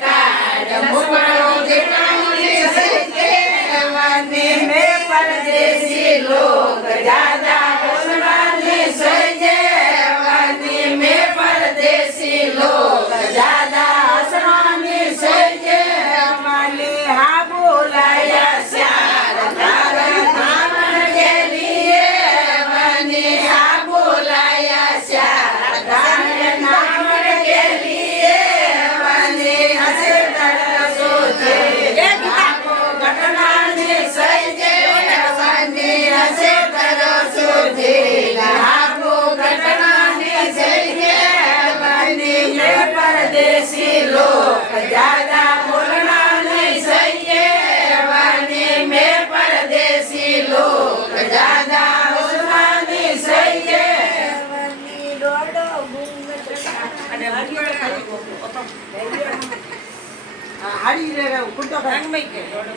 કાઢ મોકળો જેઠાણી સજેવાની મેં પરદેશી લોક જાદા ઓસવાની સજેવાની મેં પરદેશી લોક જાદા ઓસવાની સજેવાની હા બોલાયા શ્યાર તારા નામણ ગેલીએ વાની હા બોલાયા શ્યાર તારા નામણ ગેલીએ વાની હસે તરસો છે આખો ઘટનાની સજેવાની હસે તરસો છે આખો ઘટનાની સજેવાની મેં પરદેશી લોક જાદા બોલના નહીં સજેવાની મેં પરદેશી લોક જાદા ઓસવાની સજેવાની ડોડો અને હાડી રે કુંતો રંગમય કે ડોડો